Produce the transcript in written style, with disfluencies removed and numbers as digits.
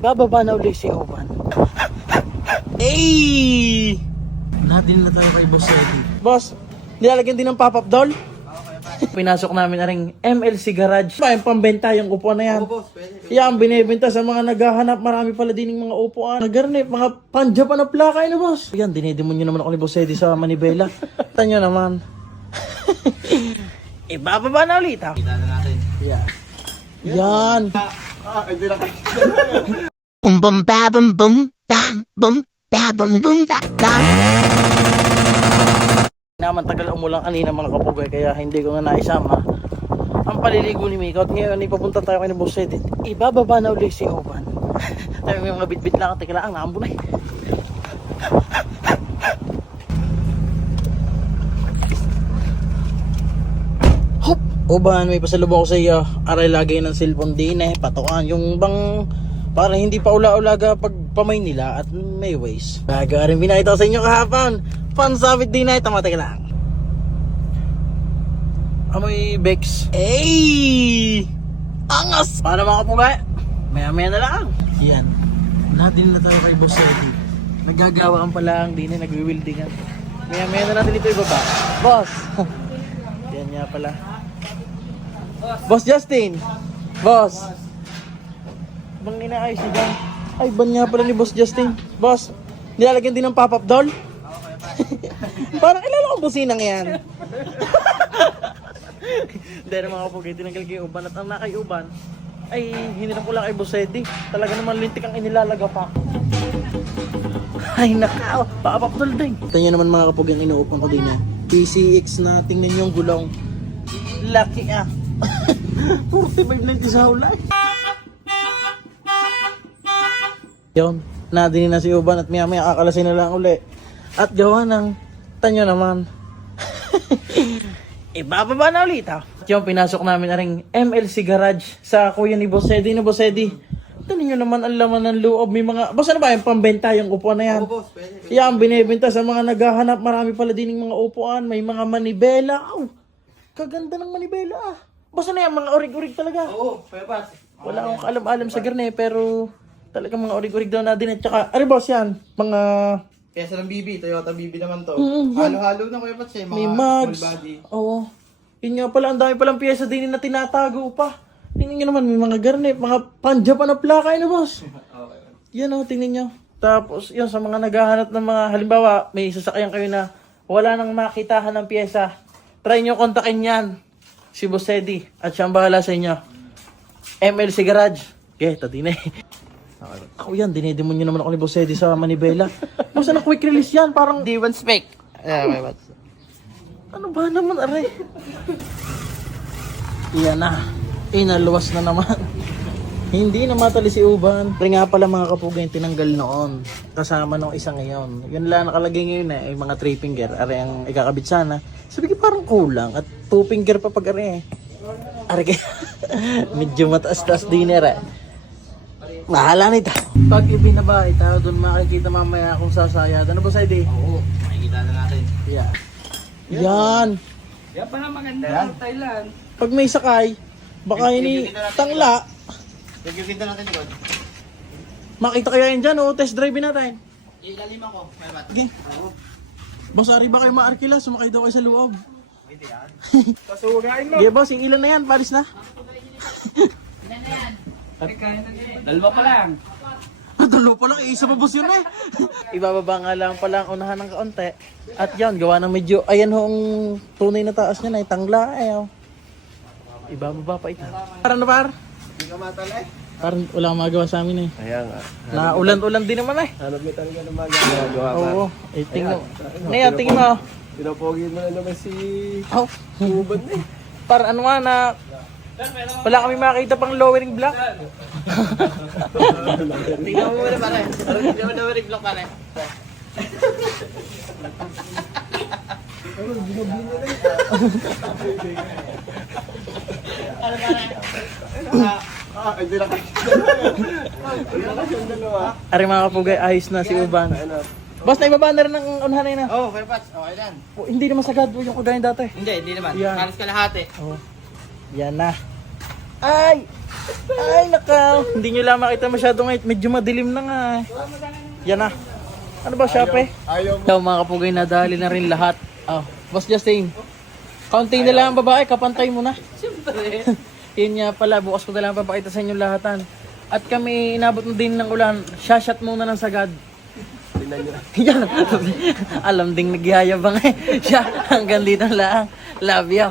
Bababa na ulit si Oban. Hey! Natin na tayo kay Boss Eddie. Boss, nilalagyan din ng pop-up doll? Pinasok namin na ring MLC Garage. Yung pambenta yung upuan na yan. Yan, binibenta sa mga naghahanap. Marami pala din yung mga upuan. Nagarnip, mga pan-Japan na plaka yun, boss. Yan, dinidemon nyo naman ako ni Boss Eddie sa Manibela. Tanyo naman. Ibababa na ulit, ha? Kita na natin. Yeah. Yan. Hindi na kayo. Boom boom ba boom boom bam boom ba boom boom ba bam. Naman tagal umulang kanina mga kapugay kaya hindi ko nga naisama ang paliligo ni Miko at ngayon ipapunta tayo kay ni Boss Eddie. Ibababa na ulit si Oban. Tayo may mga bitbit lang at teka lang naambo na eh. Hop! Oban, may pasalubong ko sa iyo. Aray lagay ng cellphone din eh. Patukan yung bang para hindi pa ula-ulaga pag pamay nila at may ways. Baga rin binakita ko sa inyo kahapon. Pansabit din na ito. Teka lang. Amoy Bex. Hey! Angas! Para mga kapugay. Maya-maya na lang. Yan. Natin na tayo kay Boss Eddie. Nagagawaan pa lang. Di na nagwi-wieldingan. Maya-maya na natin ito ibaba. Boss! Yan nga pala. Boss Justin! Boss! Bang inaayos niya dyan? Ay, ban nga pala ni Boss Justin. Boss, nilalagyan din ng pop-up doll? Parang kilala kong businang yan. Dahil mga kapugay, tinanggal kay Uban at ang nakay Uban ay hinirap ko lang kay Boss Eddie. Talaga naman lintik ang inilalaga pa. Ay nakaw, pop-up doll din. Ito nyo naman mga kapugay ang inuupan ko din yan. PCX na, tingnan yung gulong. Lucky ah. 45 lang sa hulay. Yun, nadinin na si Uban at maya kakalasin na lang uli. At gawa ng tanyo naman. Ibababa na ulit ha. Yung pinasok namin na ring MLC Garage sa kuya ni Boss Eddie. No, Boss Eddie, tanin nyo naman ang laman ng loob. May mga, boss ano ba yung pambenta yung upuan na yan? Yan, binibenta sa mga naghahanap. Marami pala din yung mga upuan. May mga manibela. Oh, kaganda ng manibela ah. Boss ano yan, mga orig-orig talaga. Oo, pepas. Wala akong kaalam-alam sa garne pero talagang mga orig-orig daw na din. At saka, ano boss yan? Mga Pyesa ng BB, Toyota BB naman to. yan. Halo-halo na kuya Pats eh, mga May full mugs. body. Oo. Yun nga pala, ang dami palang pyesa din na tinatago pa. Tingnan nyo naman, may mga garnet, mga pan-Japan na plaka yun, boss. Okay. Yan o, tingnan nyo. Tapos, yun, sa mga naghahanap ng mga, halimbawa, may sasakyan kayo na wala nang makitahan ng pyesa. Try nyo kontakin yan. Si Boss Eddie. At siyang bahala sa inyo. MLC Garage. Okay, tati na eh. Ako yan, dinidemon nyo naman ako ni Boss Eddie sa Manibela. Boss, anong quick release yan? Parang D1 spec. Kuya Pats. ano ba naman, aray? Iyan na. Inaluwas na naman. Hindi na matali si Uban. Pero nga pala mga kapugay tinanggal noon. Kasama nung isa ngayon. Yun lang nakalagay ngayon eh. Yung mga 3 finger. Aray ang ikakabit sana. Sabi ko parang kulang. At 2 finger pa pag aray eh. Aray kaya. Medyo mataas-taas dinner eh. Mahala nito. Pag ibinaba, itaw doon makikita mamaya kung sasayad. Ano ba sa ID? Oo, makikita na natin. Yeah. Yan. Yan pala maganda ng Thailand. Pag may sakay, baka ini tangla. Nagkikita natin likod. Makita kaya yan dyan o test drive natin. Ilalim ako, Kuya Pats. Okay. Boss, ari ba kayo maarkila? Sumakay daw kayo sa loob. Pwede yan. Pasugain mo. Okay boss, yung ilan na yan? Paris na? Dalawa pa lang. Dalawa pa lang, isa pa boss yun eh. Ibababa nga lang pala ang unahan ng kaunti. At yan, gawa ng medyo, ayan ho ang tunay na taas niya na, tangla eh. Oh. Ibababa pa ito. Parang na par? Hindi ka matala eh. Parang wala akong magawa sa amin eh. Kaya nga. Na ulan-ulan din naman eh. Hanap mo talaga ng magagawa pa. Oo, eh tingnan. Ngayon, tingin mo. Pinapogi mo na naman si Oh, Uban eh. para ano nga na wala kami makita pang lowering block. Tingnan mo muna pare. Tingnan mo na rin block pare. Hindi na kayo. Ari mga kapugay, ayos na si Uban. Boss, naibaba na rin ang unahan na yun ah. Oh, Kuya Pats. Okay yan. Oh, hindi naman sagad yung kagaya dati. Hindi naman. Yan. Halos kalahati. Oh. Yan na. Ay! Ay, nakaw! Hindi nyo lang makita masyado ngayon. Medyo madilim na nga eh. Yan na. Ano ba, Shape? Ayaw mo. Ikaw mga kapugay, nadali na rin lahat. Oh, Boss Justin. Kaunting na lang ang babae, kapantay mo na. Siyempre. Yun nga pala, bukas ko na lang papakita sa inyo lahatan. At kami inabot na din ng ulan. Shashat muna ng sagad. Tingnan nyo. Yan. Alam ding nagyayabang eh. Siya, hanggang dito lang. Love you.